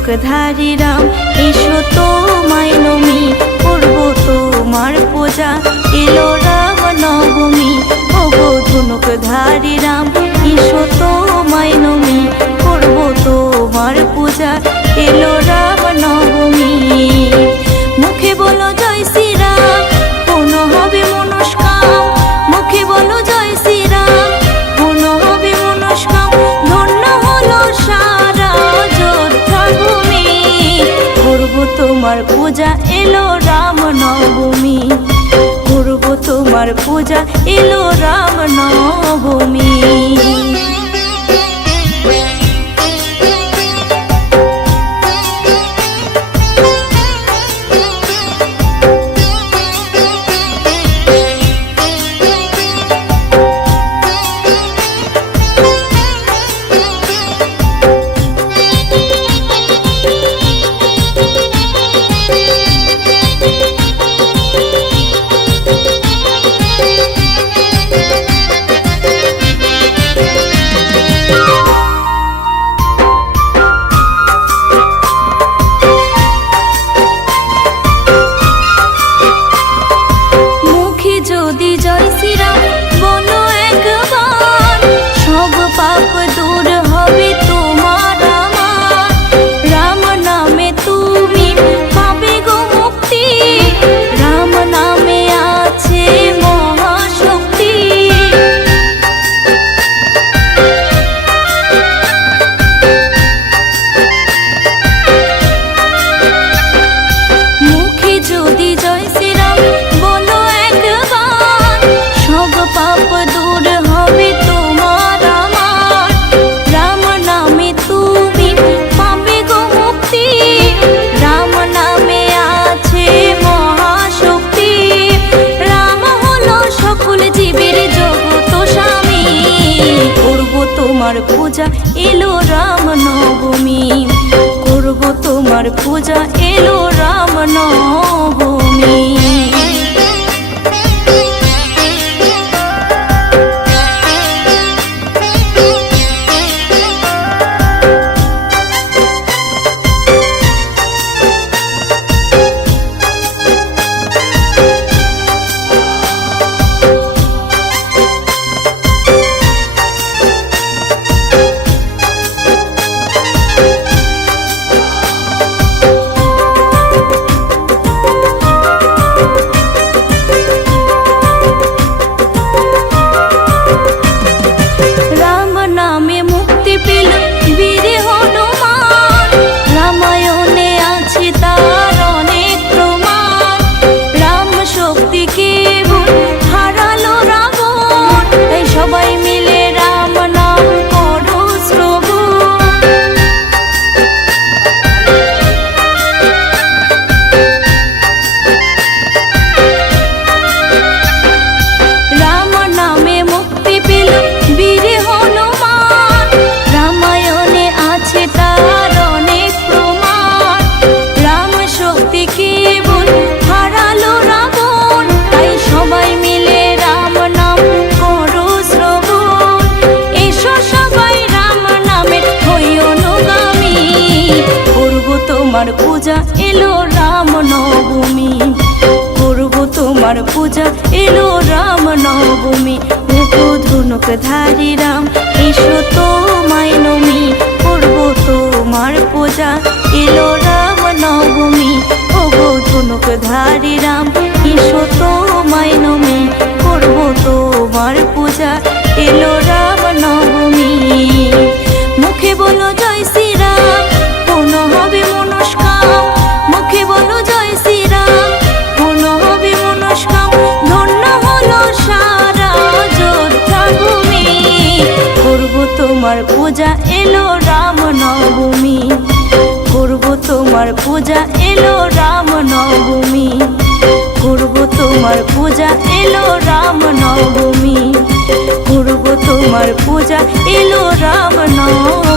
ধনুকধারী রাম এসো তোমায় নমি, করব তোমার পূজা, এলো রাম নবমী। ওগো ধনুকধারী রাম এসো তোমায় নমি, করব তোমার পূজা, এলো রাম নবমী। মুখে বলো জয় শ্রীরাম, পূর্ণ হবে মনস্কাম, মুখে বলো জয় শ্রীরাম, পূর্ণ হবে মনস্কাম। ধন্য হলো সারা অযোধ্যা ভূমি, করব তোমার পূজা, এলো রাম নবমী। করব তোমার পূজা, এলো রাম নবমী। তোমার পূজা, এলো রাম নবমী, করব তোমার পূজা, এলো রাম নবমী। তোমার পূজা, এলো রাম নবমী, করব তোমার পূজা, এলো রাম নবমী। ওগো ধনুকধারী রাম এসো তোমায় নমি, করব তোমার পূজা, এলো রাম নবমী। ওগো ধনুকধারী রাম এসো তোমায় নমি, করব তোমার পূজা, এলো রাম নবমী। মুখে বলো জয় শ্রীরাম, পূর্ণ হবে মনস্কাম, মুখে বলো জয় শ্রীরাম, পূর্ণ হবে মনস্কাম। ধন্য হলো সারা অযোধ্যা ভূমি, করব তোমার পূজা, এলো রাম নবমী, করব তোমার পূজা, এলো রাম নবমী, করব তোমার পূজা, এলো রাম নবমী, করব তোমার পূজা, এলো রাম নবমী।